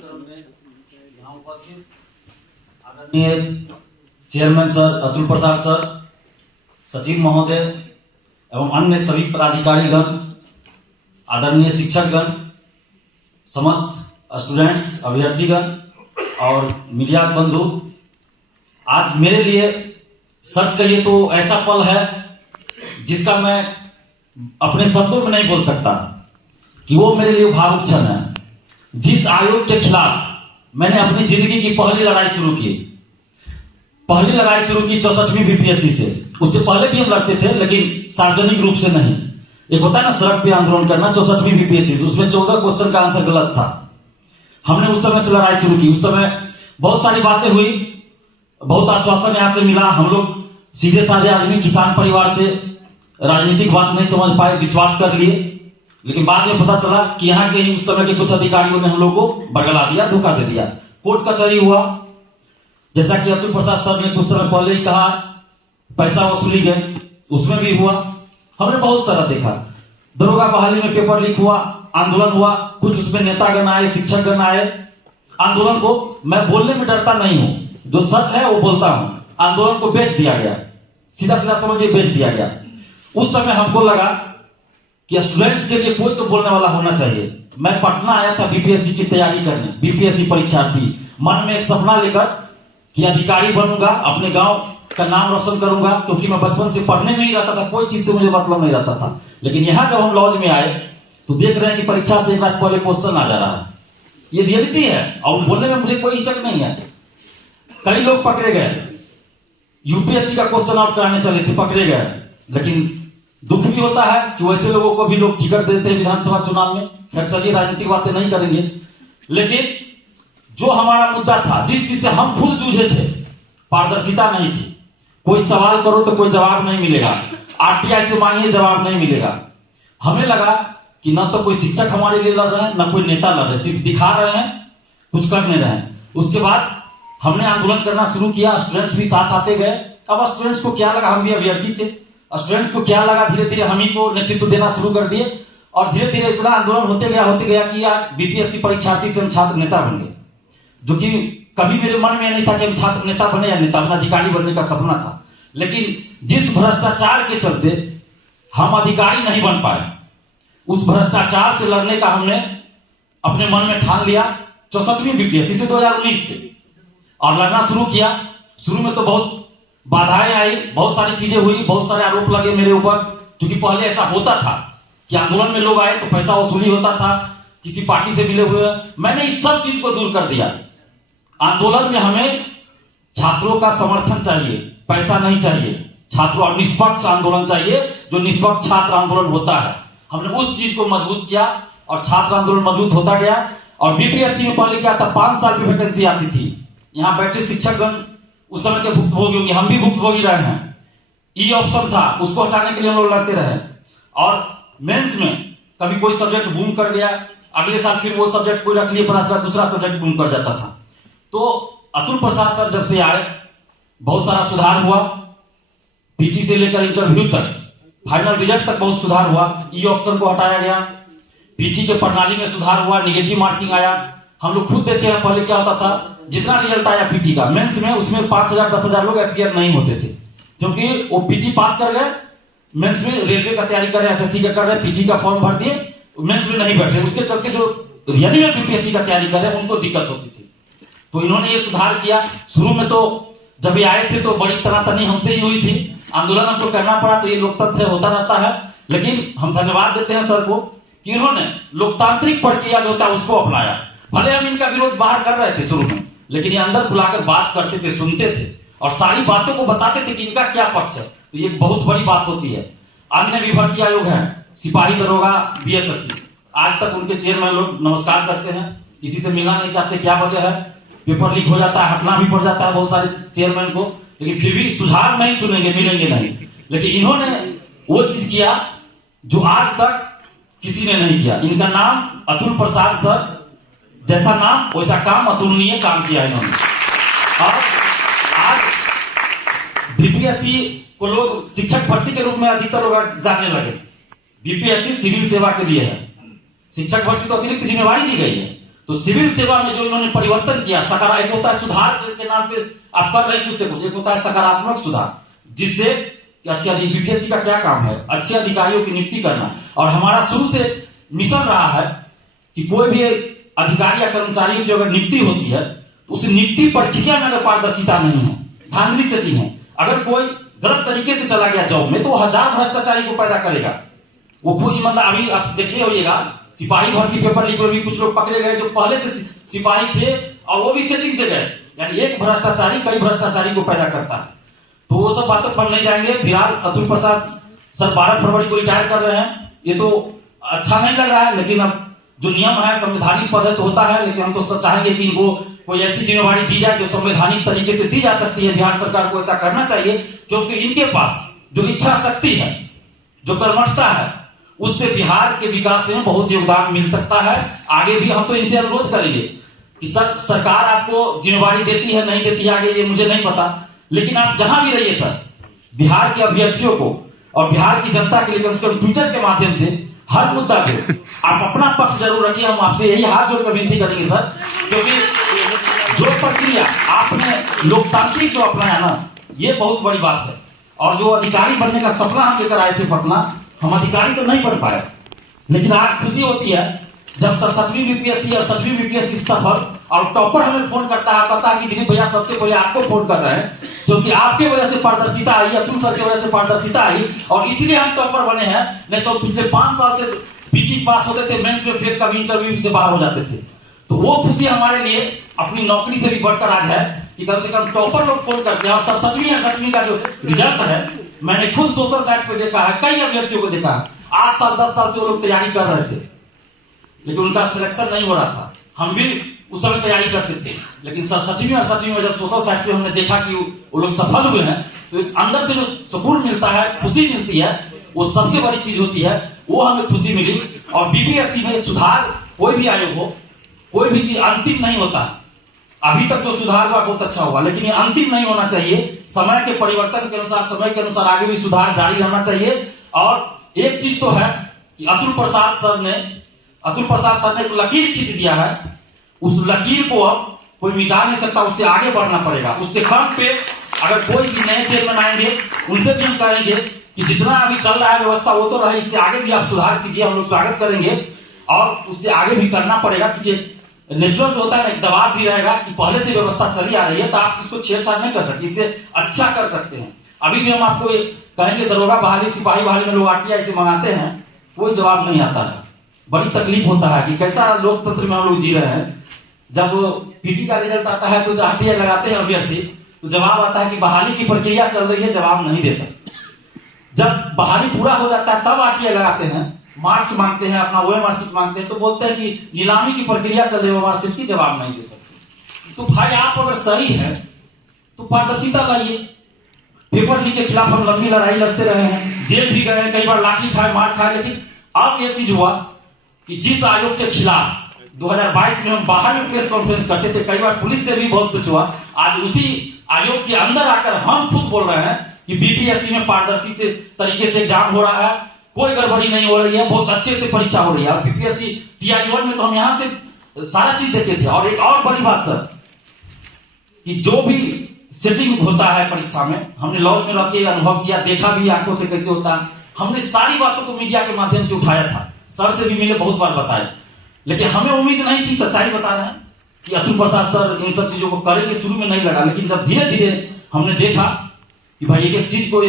यहाँ उपस्थित आदरणीय chairman sir Atul Prasad sir, सचिव महोदय एवं अन्य सभी पदाधिकारीगण, आदरणीय शिक्षकगण, समस्त स्टूडेंट्स, अभ्यर्थीगण और मीडिया बंधु, आज मेरे लिए सच कहिए तो ऐसा पल है जिसका मैं अपने शब्दों में नहीं बोल सकता कि वो मेरे लिए भावुक क्षण है। जिस आयोग के खिलाफ मैंने अपनी जिंदगी की पहली लड़ाई शुरू की 64वीं बीपीएससी से। उससे पहले भी हम लड़ते थे, लेकिन सार्वजनिक रूप से नहीं। एक होता है ना सड़क पे आंदोलन करना, 64वीं बीपीएससी से, उसमें 14 क्वेश्चन का आंसर गलत था। हमने उस समय से लड़ाई शुरू की। उस समय बहुत सारी बातें हुई, बहुत आश्वासन यहां से मिला। हम लोग सीधे साधे आदमी, किसान परिवार से, राजनीतिक बात नहीं समझ पाए, विश्वास कर लिए। लेकिन बाद में पता चला कि यहाँ के उस समय के कुछ अधिकारियों ने हम लोग को बरगला दिया, धोखा दे दिया। कोर्ट कचहरी हुआ, जैसा कि अतुल प्रसाद सर ने कुछ समय पहले ही कहा, पैसा वसूली गए, उसमें भी हुआ। हमने बहुत सारा देखा। दरोगा बहाली में पेपर लीक हुआ, आंदोलन हुआ, कुछ उसमें नेतागण आए, शिक्षकगण आए। आंदोलन को मैं बोलने में डरता नहीं हूं, जो सच है वो बोलता हूं। आंदोलन को बेच दिया गया, सीधा सीधा समझिए, बेच दिया गया। उस समय हमको लगा कि स्टूडेंट्स के लिए कोई तो बोलने वाला होना चाहिए। मैं पटना आया था बीपीएससी की तैयारी करने, बीपीएससी परीक्षार्थी, मन में एक सपना लेकर कि अधिकारी बनूंगा, अपने गांव का नाम रोशन करूंगा, क्योंकि मैं बचपन से पढ़ने में ही रहता था, कोई चीज से मुझे मतलब नहीं रहता था। लेकिन यहां जब हम लॉज में आए तो देख रहे हैं कि परीक्षा से एक रात पहले क्वेश्चन आ जा रहा है। ये रियलिटी है और बोलने में मुझे कोई हिचक नहीं है। कई लोग पकड़े गए, यूपीएससी का क्वेश्चन आउट कराने चले थे, पकड़े गए। लेकिन दुख भी होता है कि वैसे लोगों को भी लोग टिकट देते हैं विधानसभा चुनाव में। खैर चलिए, राजनीतिक बातें नहीं करेंगे। लेकिन जो हमारा मुद्दा था, जिस चीज से हम खुद जूझे थे, पारदर्शिता नहीं थी। कोई सवाल करो तो कोई जवाब नहीं मिलेगा, आरटीआई से मांगिए जवाब नहीं मिलेगा। हमें लगा कि न तो कोई शिक्षक हमारे लिए लड़ रहे हैं, न कोई नेता लड़ रहे, सिर्फ दिखा रहे हैं, कुछ कर नहीं रहे हैं। उसके बाद हमने आंदोलन करना शुरू किया, स्टूडेंट्स भी साथ आते गए। अब स्टूडेंट्स को क्या लगा, हम भी अभ्यर्थी थे, स्टूडेंट्स को क्या लगा, धीरे धीरे हम ही को नेतृत्व देना शुरू कर दिए। और धीरे धीरे इतना आंदोलन होते गया कि आज बीपीएससी परीक्षार्थी से हम छात्र नेता बन गए। जो कि कभी मेरे मन में नहीं था कि हम छात्र नेता बने या नेता बना, अधिकारी बनने का सपना था। लेकिन जिस भ्रष्टाचार के चलते हम अधिकारी नहीं बन पाए, उस भ्रष्टाचार से लड़ने का हमने अपने मन में ठान लिया 64वीं बीपीएससी से 2019 से, और लड़ना शुरू किया। शुरू में तो बहुत बाधाएं आई, बहुत सारी चीजें हुई, बहुत सारे आरोप लगे मेरे ऊपर। क्योंकि पहले ऐसा होता था कि आंदोलन में लोग आए तो पैसा वसूली होता था, किसी पार्टी से मिले हुए। मैंने इस सब चीज को दूर कर दिया। आंदोलन में हमें छात्रों का समर्थन चाहिए, पैसा नहीं चाहिए। छात्रों और निष्पक्ष आंदोलन चाहिए, जो निष्पक्ष छात्र आंदोलन होता है। हमने उस चीज को मजबूत किया और छात्र आंदोलन मजबूत होता गया। और बीपीएससी में पहले क्या था, 5 साल की वैकेंसी आती थी। यहाँ बैठे शिक्षकगण उस समय के भुक्तभोगी होंगे, हम भी भुक्तभोगी रहे हैं। ई ऑप्शन था, उसको हटाने के लिए हम लोग लड़ते रहे। और मेंस में कभी कोई सब्जेक्ट बूम कर गया, अगले साल फिर वो सब्जेक्ट कोई रख लिए, पता चला दूसरा सब्जेक्ट बूम कर जाता था। तो अतुल प्रसाद सर जब से आए, बहुत सारा सुधार हुआ। पीटी से लेकर इंटरव्यू तक, फाइनल रिजल्ट तक बहुत सुधार हुआ। ई ऑप्शन को हटाया गया, पीटी के प्रणाली में सुधार हुआ, निगेटिव मार्किंग आया। हम लोग खुद देखे हैं, पहले क्या होता था, जितना रिजल्ट आया पीटी का मेंस में, उसमें 5000 10,000 लोग अपीयर नहीं होते थे, क्योंकि वो पीटी पास कर गए, मेंस में रेलवे का तैयारी कर रहे, एसएससी का कर रहे, पीटी का फॉर्म भर दिए, मेंस में नहीं बैठे। उसके चलते जो रियली में बीपीएससी का तैयारी कर रहे उनको दिक्कत होती थी। तो इन्होंने ये सुधार किया। शुरू में तो जब ये आए थे तो बड़ी तनातनी हमसे ही हुई थी, आंदोलन हमको करना पड़ा। तो ये लोकतंत्र होता रहता है, लेकिन हम धन्यवाद देते हैं सर को कि इन्होंने लोकतांत्रिक प्रक्रिया जो होता है उसको अपनाया। भले हम इनका विरोध बाहर कर रहे थे शुरू में, लेकिन ये अंदर बुलाकर बात करते थे, सुनते थे और सारी बातों को बताते थे कि इनका क्या पक्ष है। तो ये बहुत बड़ी बात होती है। अन्य भी भर्ती आयोग है, सिपाही दरोगा, बीएसएससी, आज तक उनके चेयरमैन लोग नमस्कार करते हैं, किसी से मिलना नहीं चाहते। क्या वजह है, पेपर लीक हो जाता है, हटना भी पड़ जाता है बहुत सारे चेयरमैन को, लेकिन फिर भी सुधार नहीं सुनेंगे, मिलेंगे नहीं। लेकिन इन्होंने वो चीज किया जो आज तक किसी ने नहीं किया। इनका नाम अतुल प्रसाद सर, जैसा नाम वैसा काम, अतुलनीय काम किया इन्होंने। और आज बीपीएससी को लोग शिक्षक भर्ती के रूप में अधिकतर लोग जानने लगे। बीपीएससी सिविल सेवा के लिए है, शिक्षक भर्ती तो अतिरिक्त जिम्मेवारी दी गई है। तो सिविल सेवा में जो इन्होंने परिवर्तन किया, सकारात्मक, एक होता है सुधार के नाम पे आप कर रहे हैं कुछ से कुछ, एक होता है सकारात्मक सुधार, जिससे अच्छे बीपीएससी का क्या काम है, अच्छे अधिकारियों की नियुक्ति करना। और हमारा शुरू से मिशन रहा है कि कोई भी अधिकारी या कर्मचारियों की अगर नियुक्ति होती है तो उस नियुक्ति प्रक्रिया में अगर पारदर्शिता नहीं है, धांधली सेटिंग है, अगर कोई गलत तरीके से चला गया जॉब में, तो 1000 भ्रष्टाचारी को पैदा करेगा। वो खुद मतलब अभी आप देखिए होइएगा, सिपाही भर्ती पेपर लीक में भी कुछ लोग पकड़े गए जो पहले से सिपाही थे और वो भी सेटिंग से गए। यानी एक भ्रष्टाचारी कई भ्रष्टाचारी को पैदा करता है। तो वो सब बातों पर नहीं जाएंगे। फिलहाल अतुल प्रसाद सर 12 फरवरी को रिटायर कर रहे हैं, ये तो अच्छा नहीं लग रहा है, लेकिन अब जो नियम है संवैधानिक पद तो होता है, लेकिन हम तो चाहेंगे कि इनको कोई ऐसी जिम्मेवारी दी जाए जो संवैधानिक तरीके से दी जा सकती है। बिहार सरकार को ऐसा करना चाहिए, क्योंकि इनके पास जो इच्छा शक्ति है, जो कर्मठता है, उससे बिहार के विकास में बहुत योगदान मिल सकता है। आगे भी हम तो इनसे अनुरोध करेंगे कि सरकार आपको जिम्मेवारी देती है नहीं देती है आगे ये मुझे नहीं पता, लेकिन आप जहां भी रहिए सर, बिहार के अभ्यर्थियों को और बिहार की जनता के लिए कम से कम ट्विटर के माध्यम से हर मुद्दा पे आप अपना पक्ष जरूर रखिए। हम आपसे यही हाथ जोड़कर विनती करेंगे सर, क्योंकि जो प्रक्रिया आपने लोकतांत्रिक जो अपनाया ना, ये बहुत बड़ी बात है। और जो अधिकारी बनने का सपना हम लेकर आए थे पटना, हम अधिकारी तो नहीं बन पाए, लेकिन आज खुशी होती है जब 7वीं बीपीएससी और 7वीं बीपीएससी सफल और टॉपर हमें फोन करता है, कहता है कि दिलीप भैया सबसे पहले आपको फोन कर रहे हैं, क्योंकि आपके वजह से पारदर्शिता आई, अतुल सर की वजह से पारदर्शिता आई और इसलिए हम टॉपर बने हैं। नहीं तो पिछले 5 साल से पीजी पास होते थे, मेंस में फिर कभी इंटरव्यू से बाहर हो जाते थे। तो वो खुशी हमारे लिए अपनी नौकरी से भी बढ़कर आज है कि कम से कम टॉपर लोग फोन करते हैं। और 7वीं का जो रिजल्ट है, मैंने खुद सोशल साइट पे देखा है, कई अभ्यर्थियों को देखा है, 8 साल 10 साल से वो लोग तैयारी कर रहे थे, लेकिन उनका सिलेक्शन नहीं हो रहा था। हम भी उस समय तैयारी करते थे, लेकिन 6वीं और 7वीं में जब सोशल साइट पे हमने देखा कि वो लोग सफल हुए हैं, तो एक अंदर से जो सुकून मिलता है, खुशी मिलती है, वो सबसे बड़ी चीज होती है, वो हमें खुशी मिली। और बीपीएससी में सुधार, कोई भी आयोग हो, कोई भी चीज अंतिम नहीं होता। अभी तक जो सुधार हुआ बहुत अच्छा हुआ, लेकिन ये अंतिम नहीं होना चाहिए। समय के परिवर्तन के अनुसार, समय के अनुसार आगे भी सुधार जारी रहना चाहिए। और एक चीज तो है कि अतुल प्रसाद सर ने एक लकीर खींच दिया है, उस लकीर को अब कोई मिटा नहीं सकता, उससे आगे बढ़ना पड़ेगा। उससे कम पे अगर कोई भी नए चेयरमैन आएंगे, उनसे भी हम कहेंगे कि जितना अभी चल रहा है व्यवस्था वो तो रहे, इससे आगे भी आप सुधार कीजिए, हम लोग स्वागत करेंगे। और उससे आगे भी करना पड़ेगा, क्योंकि नेचुरल जो होता है एक दबाव भी रहेगा कि पहले से व्यवस्था चली आ रही है, तो आप इसको छेड़छाड़ नहीं कर सकते, इससे अच्छा कर सकते हैं। अभी भी हम आपको कहेंगे दरोगा बहाली, सिपाही बहाली में लोग आरटीआई से मंगाते हैं, कोई जवाब नहीं आता है। बड़ी तकलीफ होता है कि कैसा लोकतंत्र में हम लोग जी रहे हैं। जब पीटी का रिजल्ट आता है तो आरटीआई लगाते हैं अभ्यर्थी, तो जवाब आता है कि बहाली की प्रक्रिया चल रही है, जवाब नहीं दे सकते। जब बहाली पूरा हो जाता है तब आरटीआई लगाते हैं, मार्क्स मांगते हैं, अपना वो मार्कशीट मांगते हैं, तो बोलते हैं कि नीलामी की प्रक्रिया चल रही है, मार्कशीट की जवाब नहीं दे सकते। तो भाई आप अगर सही है तो पारदर्शिता लाइए। पेपर लीक के खिलाफ हम लंबी लड़ाई लड़ते रहे हैं, जेल भी गए, कई बार लाठी खाए, मार खाए, लेकिन अब यह चीज हुआ कि जिस आयोग के खिलाफ 2022 में हम बाहर में प्रेस कॉन्फ्रेंस करते थे, कई बार पुलिस से भी बहुत कुछ हुआ, आज उसी आयोग के अंदर आकर हम खुद बोल रहे हैं कि बीपीएससी में पारदर्शी से तरीके से एग्जाम हो रहा है, कोई गड़बड़ी नहीं हो रही है, बहुत अच्छे से परीक्षा हो रही है। और बीपीएससी TRE-1 में तो हम यहां से सारा चीज देखे थे। और एक और बड़ी बात सर, कि जो भी सेटिंग होता है परीक्षा में, हमने लॉज में रह के अनुभव किया, देखा भी आंखों से कैसे होता है। हमने सारी बातों को मीडिया के माध्यम से उठाया था, सर से भी मिले, बहुत बार बताया, लेकिन हमें उम्मीद नहीं थी, सच्चाई बता रहे हैं, कि अतुल प्रसाद सर इन सब चीजों को करेंगे। शुरू में नहीं लगा, लेकिन जब धीरे धीरे हमने देखा कि भाई एक एक चीज को,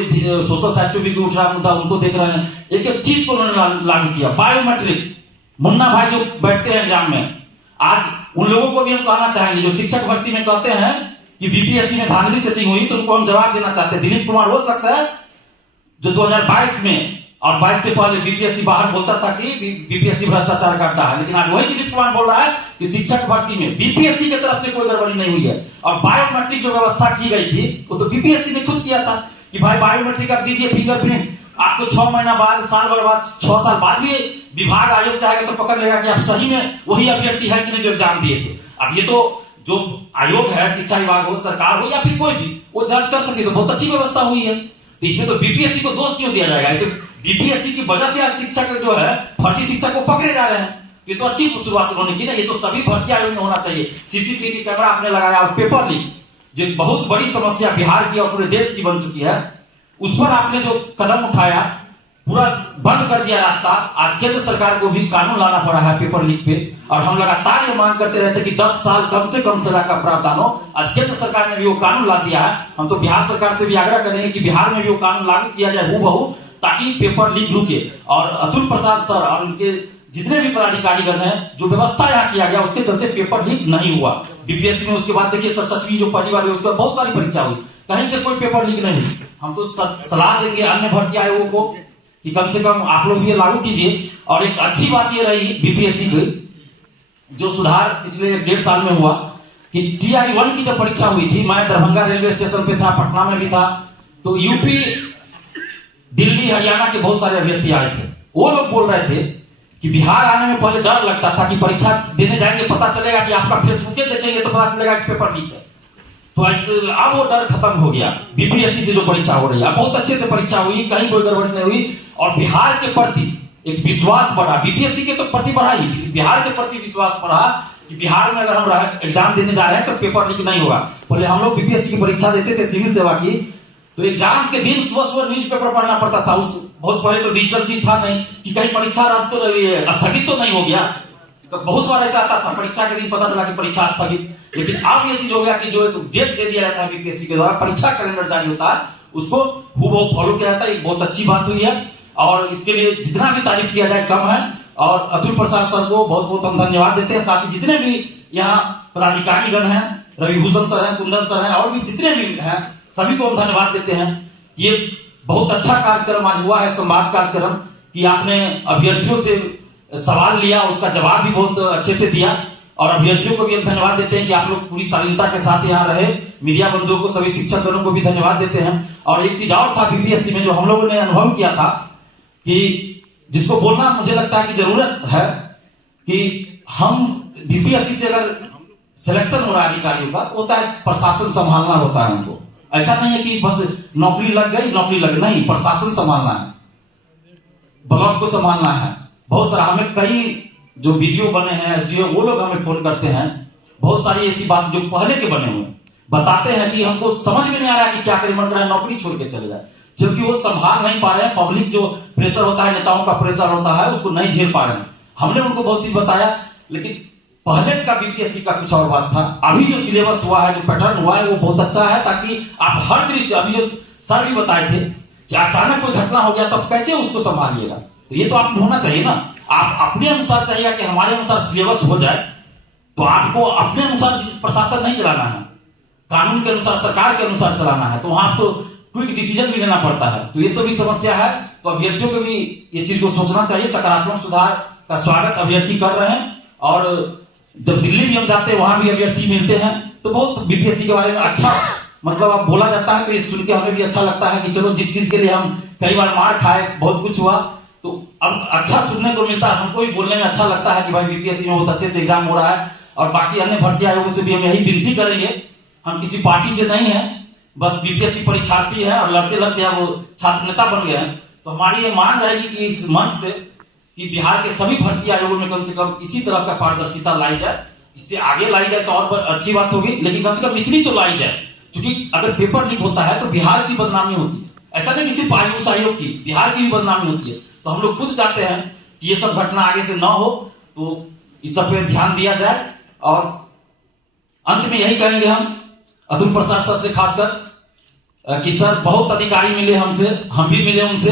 सोशल साइट पे भी उठ रहा था, उनको देख रहे हैं, एक एक चीज को उन्होंने लागू किया। बायोमेट्रिक, मुन्ना भाई जो बैठते हैं एग्जाम में, आज उन लोगों को भी हम कहना चाहेंगे जो शिक्षक भर्ती में कहते हैं कि बीपीएससी में धांधली सेटिंग हुई, तो उनको हम जवाब देना चाहते हैं। दिलीप कुमार वो शख्स है जो 2022 में और 22 से पहले बीपीएससी बाहर बोलता था कि बीपीएससी भ्रष्टाचार का अड्डा है, लेकिन आज वही दिलीप कुमार बोल रहा है कि शिक्षक भर्ती में बीपीएससी की तरफ से कोई गड़बड़ी नहीं हुई है। और बायोमेट्रिक जो व्यवस्था की गई थी वो तो बीपीएससी ने खुद किया था कि भाई बायोमेट्रिक आप दीजिए, फिंगरप्रिंट आपको 6 महीना बाद, साल भर बाद, 6 साल बाद भी विभाग आयोग चाहेगा तो पकड़ लेगा कि आप सही में वही अभ्यर्थी है कि नहीं जो एग्जाम दिए थे। अब ये तो जो आयोग है, शिक्षा विभाग हो, सरकार हो, या फिर कोई भी, वो जांच कर सके, तो बहुत अच्छी व्यवस्था हुई है। तो इसमें तो बीपीएससी को दोष क्यों दिया जाएगा? तो बीपीएससी की वजह से आज शिक्षक जो है, फर्जी शिक्षक को पकड़े जा रहे हैं। ये तो अच्छी शुरुआत उन्होंने की ना, ये तो सभी भर्ती आयोग में होना चाहिए। सीसीटीवी कैमरा आपने लगाया और पेपर लीक जो बहुत बड़ी समस्या बिहार की और पूरे देश की बन चुकी है, उस पर आपने जो कदम उठाया, पूरा बंद कर दिया रास्ता। आज केंद्र सरकार को भी कानून लाना पड़ा है पेपर लीक पे, और हम लगातार ये मांग करते रहते कि 10 साल कम से कम सजा का प्रावधान हो। आज केंद्र सरकार ने भी वो कानून ला दिया है। हम तो बिहार सरकार से भी आग्रह करेंगे कि बिहार में भी वो कानून लागू किया जाए हूबहू, ताकि पेपर लीक रुके। और अतुल प्रसाद सर और उनके जितने भी पदाधिकारीगण हैं, जो व्यवस्था यहाँ किया गया उसके चलते पेपर लीक नहीं हुआ बीपीएससी में। उसके बाद देखिए सचवी जो पहली बार हुई, उसके बाद बहुत सारी परीक्षा हुई, कहीं से कोई पेपर लीक नहीं हुई। हम तो सलाह देंगे अन्य भर्ती आयोगों को कि कम से कम आप लोग ये लागू कीजिए। और एक अच्छी बात ये रही बीपीएससी की, जो सुधार पिछले 1.5 साल में हुआ कि टीआई 1 की जब परीक्षा हुई थी, मैं दरभंगा रेलवे स्टेशन पे था, पटना में भी था, तो यूपी, दिल्ली, हरियाणा के बहुत सारे अभ्यर्थी आए थे। वो लोग बोल रहे थे कि बिहार आने में पहले डर लगता था कि परीक्षा देने जाएंगे पता चलेगा कि आपका फेसबुक देखेंगे तो पता चलेगा कि पेपर लीक है। तो ऐसे अब वो डर खत्म हो गया। बीपीएससी से जो परीक्षा हो रही है, बहुत अच्छे से परीक्षा हुई, कहीं कोई गड़बड़ी नहीं हुई, और बिहार के प्रति एक विश्वास बढ़ा। बीपीएससी के तो प्रति बढ़ा ही, बिहार के प्रति विश्वास बढ़ा कि बिहार में अगर हम एग्जाम देने जा रहे हैं तो पेपर लीक नहीं होगा। पहले हम लोग बीपीएससी की परीक्षा देते थे सिविल सेवा की, तो एग्जाम के दिन सुबह सुबह न्यूज़पेपर पढ़ना पड़ता था। उस बहुत पहले तो डिजिटल चीज था नहीं कि कहीं परीक्षा रद्द तो स्थगित तो नहीं हो गया। तो बहुत बार ऐसा आता था परीक्षा के दिन पता चला कि परीक्षा स्थगित। लेकिन अब ये चीज हो गया कि जो एक डेट दे दिया जाता है बीपीएससी के द्वारा, परीक्षा कैलेंडर जारी होता है, उसको हूबहू फॉलो किया जाता है। ये बहुत अच्छी बात हुई है और इसके लिए जितना भी तारीफ किया जाए कम है। और अतुल प्रसाद सर को बहुत बहुत हम धन्यवाद देते हैं। साथ ही जितने भी यहाँ पदाधिकारीगण हैं, रविभूषण सर हैं, कुंदन सर हैं, और भी जितने भी हैं, सभी को हम धन्यवाद देते हैं। ये बहुत अच्छा कार्यक्रम आज हुआ है, संवाद कार्यक्रम, कि आपने अभ्यर्थियों से सवाल लिया, उसका जवाब भी बहुत अच्छे से दिया। और अभ्यर्थियों को भी हम धन्यवाद देते हैं कि आप लोग पूरी शालीनता के साथ यहाँ रहे। मीडिया बंधुओं को, सभी शिक्षक गणों को भी धन्यवाद देते हैं। और एक चीज और था बीपीएससी में जो हम लोगों ने अनुभव किया था, कि जिसको बोलना मुझे लगता है कि जरूरत है, कि हम बीपीएससी से अगर सिलेक्शन हो रहा है अधिकारियों का, तो होता है प्रशासन संभालना होता है हमको। ऐसा नहीं है कि बस नौकरी लग गई, नौकरी लग नहीं, प्रशासन संभालना है, ब्लॉक को संभालना है। बहुत सारा हमें कई जो वीडियो बने हैं एसडीओ, वो लोग हमें फोन करते हैं, बहुत सारी ऐसी बात जो पहले के बने हुए बताते हैं कि हमको समझ में नहीं आ रहा है कि क्या करें, मन कर रहा है नौकरी छोड़ के चले जाए, क्योंकि वो संभाल नहीं पा रहे हैं। पब्लिक जो प्रेशर होता है, नेताओं का प्रेशर होता है, उसको नहीं झेल पा रहे हैं। हमने उनको बहुत चीज बताया, लेकिन पहले का बीपीएससी का कुछ और बात था। अभी जो सिलेबस हुआ है, जो पैटर्न हुआ है, वो बहुत अच्छा है, ताकि आप हर दृष्टि, अभी जो सर भी बताए थे कि अचानक कोई घटना हो गया तो आप कैसे उसको संभालिएगा, तो ये तो आप होना चाहिए ना। आप अपने अनुसार चाहिए कि हमारे अनुसार सिलेबस हो जाए, तो आपको अपने अनुसार प्रशासन नहीं चलाना है, कानून के अनुसार, सरकार के अनुसार चलाना है, तो वहां आपको क्विक डिसीजन भी लेना पड़ता है। तो ये सभी समस्या है, तो अभ्यर्थियों को भी ये चीज को सोचना चाहिए। सकारात्मक सुधार का स्वागत अभ्यर्थी कर रहे हैं, और जब दिल्ली भी हम जाते हैं वहां भी अभ्यर्थी मिलते हैं, तो बहुत बीपीएससी के बारे में अच्छा मतलब अब बोला जाता है, तो ये सुन के हमें भी अच्छा लगता है कि चलो जिस चीज के लिए हम कई बार मार खाए, बहुत कुछ हुआ, तो अब अच्छा सुनने को मिलता है। हमको भी बोलने में अच्छा लगता है कि भाई बीपीएससी में बहुत अच्छे से एग्जाम हो रहा है। और बाकी अन्य भर्ती आयोगों से भी हम यही विनती करेंगे, हम किसी पार्टी से नहीं है, बस बीपीएससी परीक्षार्थी है और लड़ते लड़ते वो छात्र नेता बन गए हैं। तो हमारी ये मांग रहेगी कि इस मंच से कि बिहार के सभी भर्ती आयोगों में कम से कम इसी तरह का पारदर्शिता लाई जाए। इससे आगे लाई जाए तो और अच्छी बात होगी, लेकिन कम से कम इतनी तो लाई जाए, क्योंकि अगर पेपर लीक होता है तो बिहार की बदनामी होती है। ऐसा नहीं कि सिर्फ आयुष आयोग की, बिहार की भी बदनामी होती है। तो हम लोग खुद चाहते हैं कि ये सब घटना आगे से न हो, तो इस सब पे ध्यान दिया जाए। और अंत में यही कहेंगे हम अतुल प्रसाद सर से खासकर कि सर बहुत अधिकारी मिले हमसे, हम भी मिले उनसे,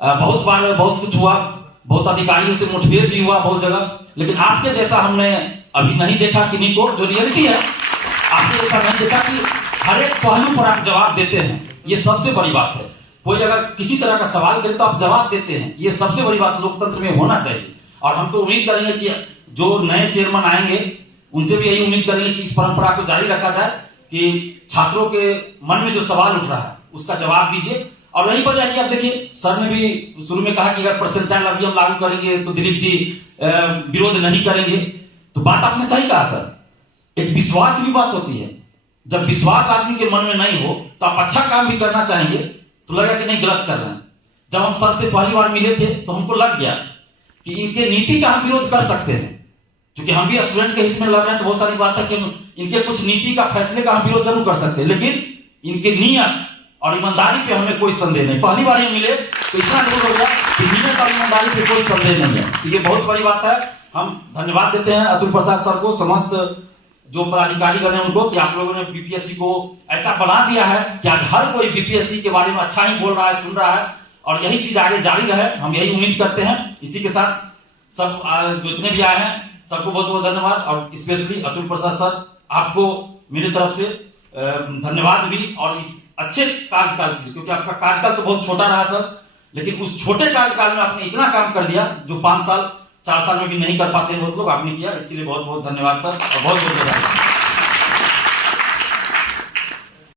बहुत बार बहुत कुछ हुआ, बहुत अधिकारियों से मुठभेड़ भी हुआ बहुत जगह, लेकिन आपके जैसा हमने अभी नहीं देखा किन्हीं को, जो रियलिटी है आपके जैसा नहीं देखा कि हर एक पहलू पर आप जवाब देते हैं। ये सबसे बड़ी बात है। कोई अगर किसी तरह का सवाल करे तो आप जवाब देते हैं, ये सबसे बड़ी बात लोकतंत्र में होना चाहिए। और हम तो उम्मीद करेंगे कि जो नए चेयरमैन आएंगे उनसे भी यही उम्मीद करेंगे कि इस परंपरा को जारी रखा जाए, कि छात्रों के मन में जो सवाल उठ रहा है उसका जवाब दीजिए। और वही वजह है कि आप देखिए सर ने भी शुरू में कहा कि अगर परसेंटाइल अभी हम लागू करेंगे तो दिलीप जी विरोध नहीं करेंगे, तो बात आपने सही कहा सर, एक विश्वास भी बात होती है। जब विश्वास आदमी के मन में नहीं हो तो आप अच्छा काम भी करना चाहेंगे तो लगा कि नहीं गलत कर रहे हैं। जब हम सर से पहली बार मिले थे तो हमको लग गया कि इनके नीति का हम विरोध कर सकते हैं, क्योंकि हम भी स्टूडेंट के हित में लड़ रहे हैं, तो बहुत सारी बात है कि इनके कुछ नीति का फैसले का हम विरोध जरूर कर सकते हैं, लेकिन इनके नियत और ईमानदारी पे हमें कोई संदेह नहीं। पहली बार ये मिले तो इतना जरूर हो गया कि नियत और ईमानदारी पे कोई संदेह नहीं है, तो ये बहुत बड़ी बात है। हम धन्यवाद देते हैं अतुल प्रसाद सर को, समस्त जो पदाधिकारीगण है उनको, कि आप लोगों ने बीपीएससी को ऐसा बना दिया है कि आज हर कोई बीपीएससी के बारे में अच्छा ही बोल रहा है, सुन रहा है, और यही चीज आगे जारी रहे, हम यही उम्मीद करते हैं। इसी के साथ सब जो जितने भी आए हैं सबको बहुत बहुत धन्यवाद, और स्पेशली अतुल प्रसाद सर आपको मेरी तरफ से धन्यवाद भी, और इस अच्छे कार्यकाल के लिए, क्योंकि आपका कार्यकाल तो बहुत छोटा रहा सर, लेकिन उस छोटे कार्यकाल में आपने इतना काम कर दिया जो 5 साल 4 साल में भी नहीं कर पाते बहुत लोग, आपने किया, इसके लिए बहुत बहुत धन्यवाद सर, और बहुत बहुत धन्यवाद।